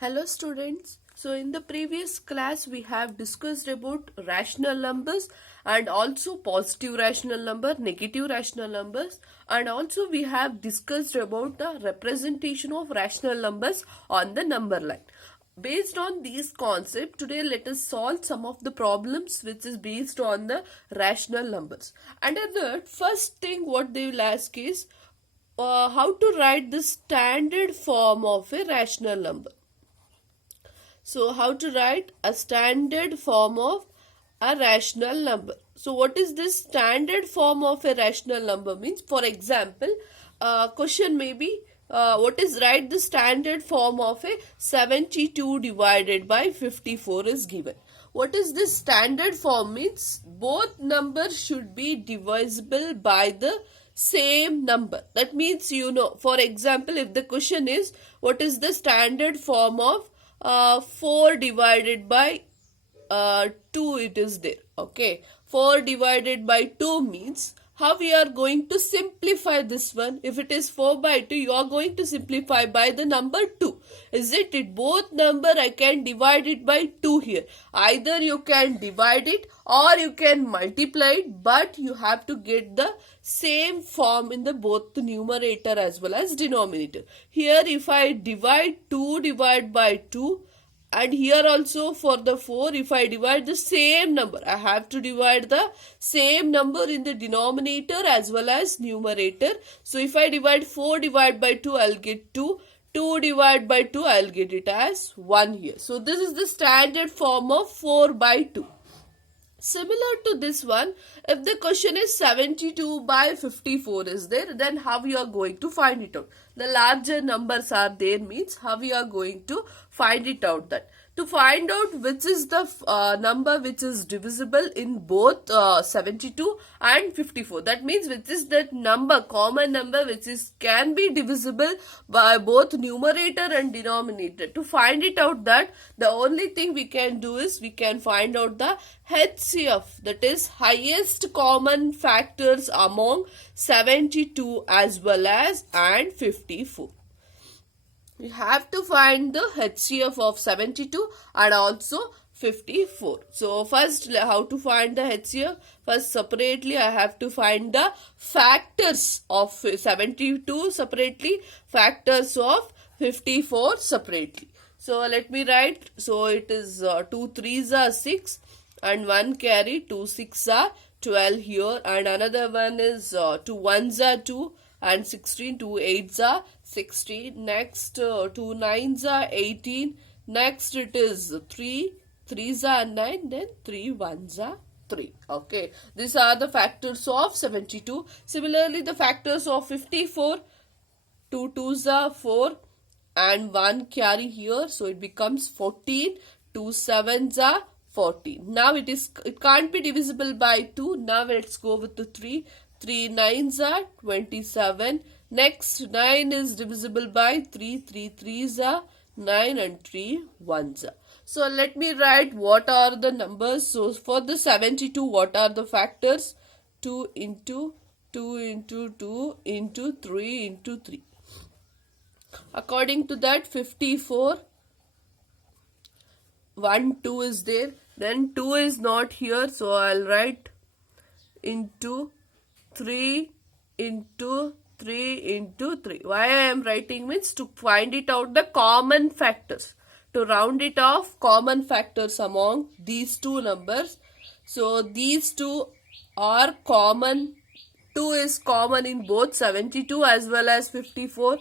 Hello students. So in the previous class we have discussed about rational numbers and also positive rational number, negative rational numbers, and also we have discussed about the representation of rational numbers on the number line. Based on these concepts, today let us solve some of the problems which is based on the rational numbers. Under that, first thing what they will ask is how to write the standard form of a rational number. So how to write a standard form of a rational number. So what is this standard form of a rational number means? For example, question may be what is write the standard form of a 72 divided by 54 is given. What is this standard form means? Both numbers should be divisible by the same number. That means, for example, if the question is what is the standard form of 4 divided by 2, it is there. Okay, 4 divided by 2 means how we are going to simplify this one. If it is 4 by 2, you are going to simplify by the number 2. Is it? Both number I can divide it by 2 here. Either you can divide it or you can multiply it, but you have to get the same form in the both the numerator as well as denominator. Here if I divide 2 divided by 2, and here also for the 4, if I divide the same number, I have to divide the same number in the denominator as well as numerator. So if I divide 4 divided by 2, I'll get 2. 2 divided by 2, I'll get it as 1 here. So this is the standard form of 4 by 2. Similar to this one, if the question is 72 by 54 is there, then how you are going to find it out? The larger numbers are there means how you are going to find it out that. To find out which is the number which is divisible in both 72 and 54. That means which is that number, common number which is can be divisible by both numerator and denominator. To find it out that, the only thing we can do is we can find out the HCF, that is highest common factors among 72 as well as and 54. We have to find the HCF of 72 and also 54. So first, how to find the HCF? First, separately I have to find the factors of 72 separately, factors of 54 separately. So let me write. So it is 2 3s are 6 and 1 carry, 2 6s are 12 here, and another one is 2 1s are 2 and 16, 2 8s are 16. Next 2 9s are 18. Next it is 3 3s are 9, then 3 1s are 3. Okay, these are the factors of 72. Similarly, the factors of 54, 2 2s are 4 and 1 carry here, so it becomes 14. 2 7s are 14. Now it can't be divisible by 2. Now let's go with the 3. 3 9s are 27. Next 9 is divisible by 3. 3 3s are 9 and 3 1s are. So let me write what are the numbers. So for the 72, what are the factors? 2 into 2 into 2 into 3 into 3. According to that, 54, 1 2 is there. Then 2 is not here, so I'll write into 3 into 3 into 3. Why I am writing means to find it out the common factors. To round it off, common factors among these two numbers. So these two are common. 2 is common in both 72 as well as 54.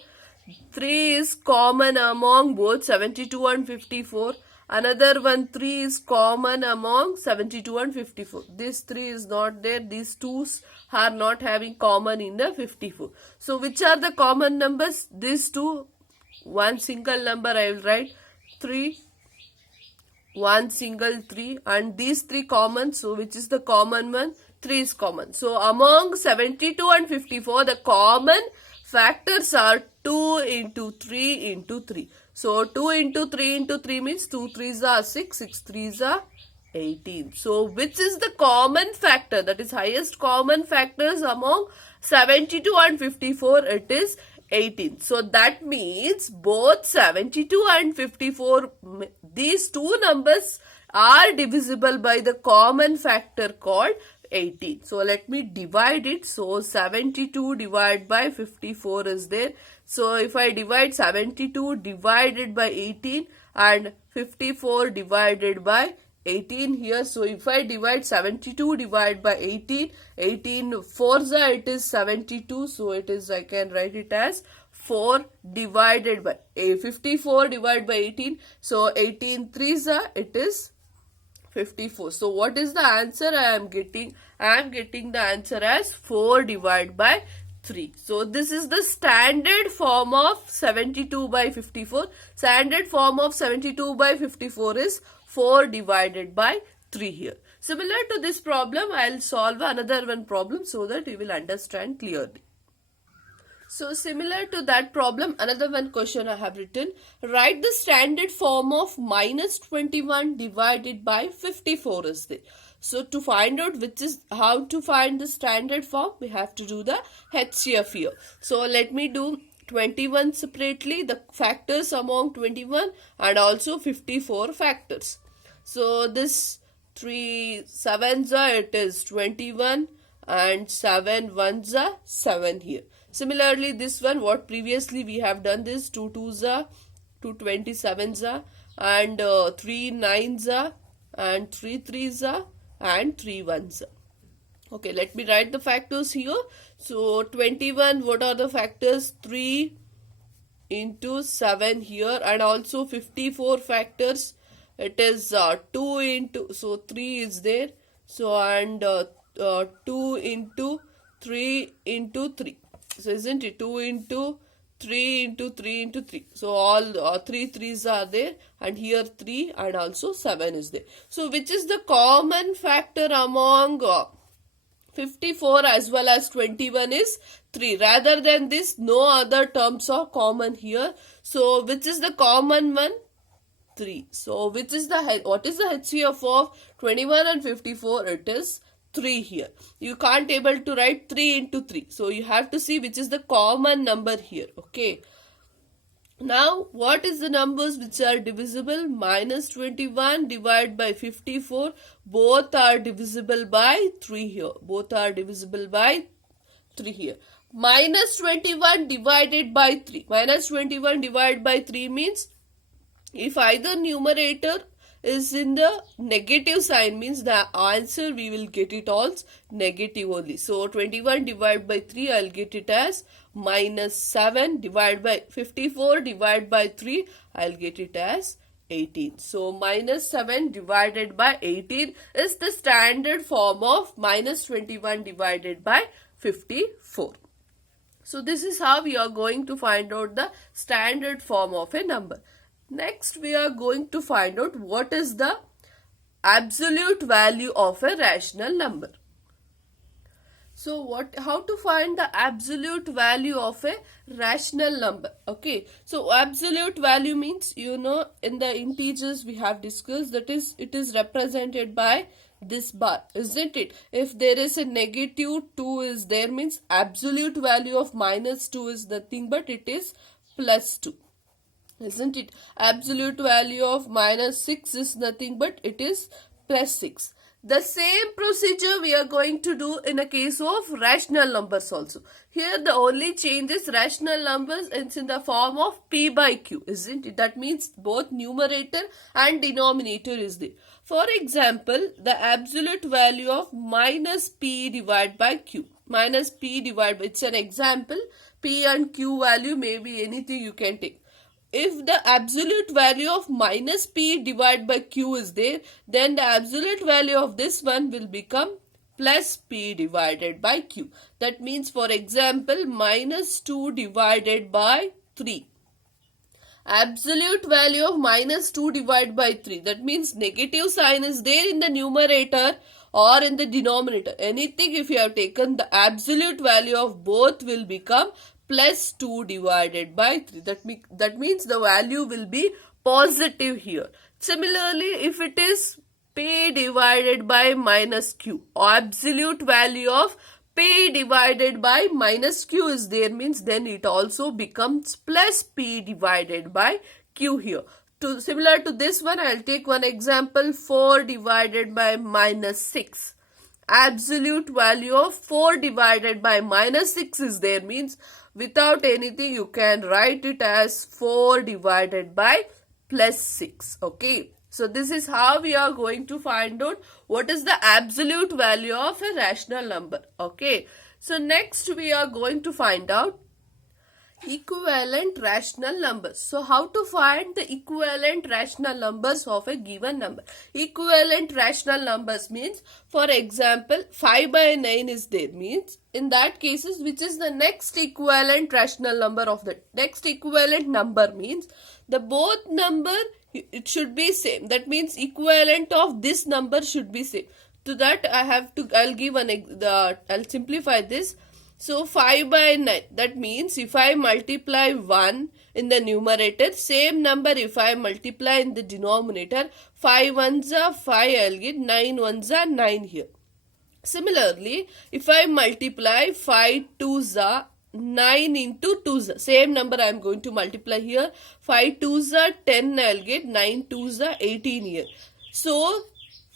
3 is common among both 72 and 54. Another one, 3 is common among 72 and 54. This 3 is not there. These 2's are not having common in the 54. So which are the common numbers? These two, one single number I will write 3, one single 3, and these 3 common. So which is the common one? 3 is common. So among 72 and 54, the common factors are 2 into 3 into 3. So 2 into 3 into 3 means 2 3s are 6, 6 3s are 18. So which is the common factor, that is highest common factors among 72 and 54? It is 18. So that means both 72 and 54, these two numbers are divisible by the common factor called 18. So let me divide it. So 72 divided by 54 is there. So if I divide 72 divided by 18 and 54 divided by 18 here. So if I divide 72 divided by 18, 18 fours are, it is 72. So it is, I can write it as 4 divided by 54 divided by 18. So 18 threes are, it is 54. So what is the answer I am getting? I am getting the answer as 4 divided by 3. So this is the standard form of 72 by 54. Standard form of 72 by 54 is 4 divided by 3 here. Similar to this problem, I will solve another one problem so that you will understand clearly. So similar to that problem, another one question I have written. Write the standard form of minus 21 divided by 54 is there. So to find out how to find the standard form, we have to do the HCF here. So let me do 21 separately, the factors among 21 and also 54 factors. So this 3 sevens are, it is 21 and 7 ones are 7 here. Similarly, this one, what previously we have done this, 2 twos are, 2 27s are, and 3 nines are, and 3 threes are, and 3 ones are. Okay, let me write the factors here. So 21, what are the factors? 3 into 7 here, and also 54 factors. It is 2 into, so 3 is there. So and 2 into 3 into 3. So isn't it 2 into 3 into 3 into 3. So all 3 threes are there, and here 3 and also 7 is there. So which is the common factor among 54 as well as 21 is 3. Rather than this, no other terms are common here. So which is the common one? 3. So which is what is the HCF of 21 and 54? It is 3 here. You can't able to write 3 into 3. So you have to see which is the common number here. Okay. Now what is the numbers which are divisible? Minus 21 divided by 54. Both are divisible by 3 here. Both are divisible by 3 here. Minus 21 divided by 3. Minus 21 divided by 3 means if either numerator is in the negative sign, means the answer we will get it as negative only. So 21 divided by 3, I will get it as minus 7 divided by 54 divided by 3, I will get it as 18. So minus 7 divided by 18 is the standard form of minus 21 divided by 54. So this is how we are going to find out the standard form of a number. Next, we are going to find out what is the absolute value of a rational number. So how to find the absolute value of a rational number? Okay, so absolute value means, in the integers we have discussed, that is, it is represented by this bar, isn't it? If there is a negative 2 is there, means absolute value of minus 2 is nothing but it is plus 2. Isn't it? Absolute value of minus 6 is nothing but it is plus 6. The same procedure we are going to do in a case of rational numbers also. Here the only change is rational numbers, it's in the form of p by q, isn't it? That means both numerator and denominator is there. For example, the absolute value of minus p divided by q. Minus p divided by, it's an example. P and q value may be anything you can take. If the absolute value of minus p divided by q is there, then the absolute value of this one will become plus p divided by q. That means, for example, minus 2 divided by 3. Absolute value of minus 2 divided by 3. That means negative sign is there in the numerator or in the denominator. Anything if you have taken, the absolute value of both will become plus 2 divided by 3. That means the value will be positive here. Similarly, if it is p divided by minus q, absolute value of p divided by minus q is there, means then it also becomes plus p divided by q here. Similar to this one, I'll take one example, 4 divided by minus 6. Absolute value of 4 divided by minus 6 is there, means without anything you can write it as 4 divided by plus 6. Okay. So this is how we are going to find out what is the absolute value of a rational number. Okay. So next we are going to find out equivalent rational numbers. So how to find the equivalent rational numbers of a given number? Equivalent rational numbers means, for example, 5 by 9 is there, means in that cases which is the next equivalent rational number of the next equivalent number, means the both number it should be same. That means equivalent of this number should be same. To that I'll give I'll simplify this. So 5 by 9, that means if I multiply 1 in the numerator, same number if I multiply in the denominator, 5 ones are 5, I'll get 9 ones are 9 here. Similarly, if I multiply 5 twos are 9 into 2s, same number I am going to multiply here. 5 2s are 10, I'll get 9 2s are 18 here. So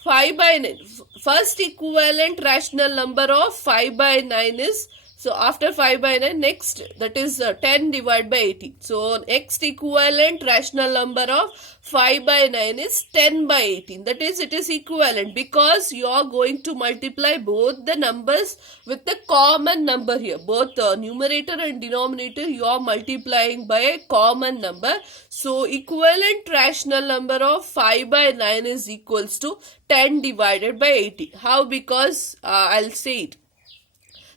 5 by 9, first equivalent rational number of 5 by 9 is, so after 5 by 9, next that is 10 divided by 18. So next equivalent rational number of 5 by 9 is 10 by 18. That is, it is equivalent because you are going to multiply both the numbers with the common number here. Both numerator and denominator you are multiplying by a common number. So equivalent rational number of 5 by 9 is equals to 10 divided by 18. How? Because I'll say it.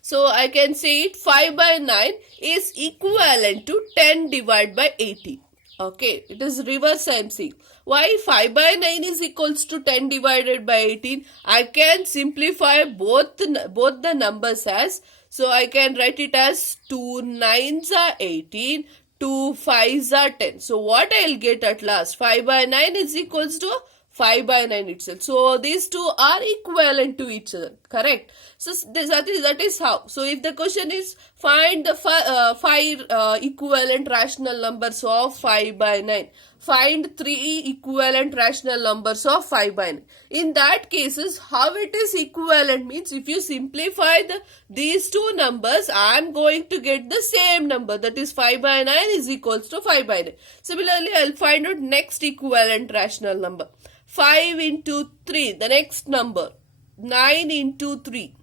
So I can say it 5 by 9 is equivalent to 10 divided by 18. Okay, it is reverse I am saying. Why 5 by 9 is equals to 10 divided by 18? I can simplify both the numbers as, so I can write it as 2 9s are 18, 2 5s are 10. So what I will get at last? 5 by 9 is equals to 5 by 9 itself. So these two are equivalent to each other. Correct. So that is how. So if the question is find the 5 equivalent rational numbers of 5 by 9. Find 3 equivalent rational numbers of 5 by 9. In that cases, how it is equivalent means if you simplify these two numbers, I am going to get the same number. That is 5 by 9 is equals to 5 by 9. Similarly, I will find out next equivalent rational number. 5 into 3, the next number, 9 into 3.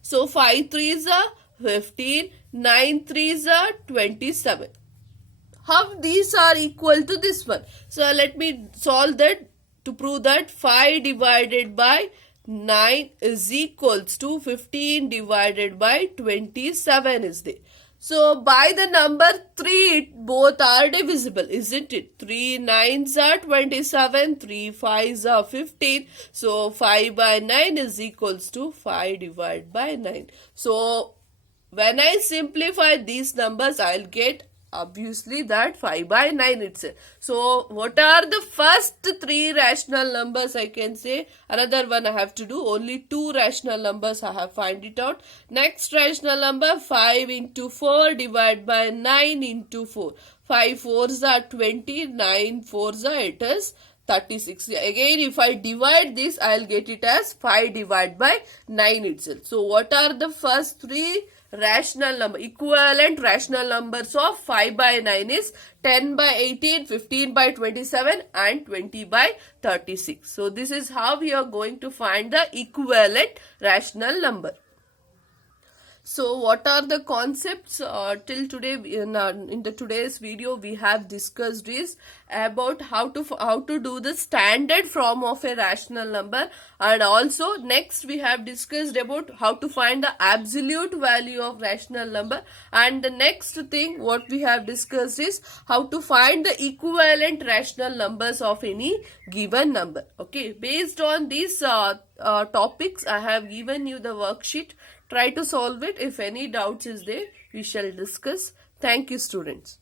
So 5 3s are 15, 9 3s are 27. How these are equal to this one? So let me solve that to prove that 5 divided by 9 is equals to 15 divided by 27 is there. So by the number 3, both are divisible, isn't it? 3 9s are 27, 3 5s are 15. So 5 by 9 is equals to 5 divided by 9. So when I simplify these numbers, I'll get obviously that 5 by 9 itself. So what are the first 3 rational numbers I can say? Another one I have to do. Only 2 rational numbers I have find it out. Next rational number 5 into 4 divided by 9 into 4. 5 4s are 20, 9 4s are it is 36. Again if I divide this, I'll get it as 5 divided by 9 itself. So what are the first 3 rational number, equivalent rational numbers of 5 by 9 is 10 by 18, 15 by 27 and 20 by 36. So this is how we are going to find the equivalent rational number. So what are the concepts till today in the today's video we have discussed is about how to do the standard form of a rational number, and also next we have discussed about how to find the absolute value of rational number, and the next thing what we have discussed is how to find the equivalent rational numbers of any given number. Okay, based on these topics I have given you the worksheet. Try to solve it. If any doubts is there, we shall discuss. Thank you, students.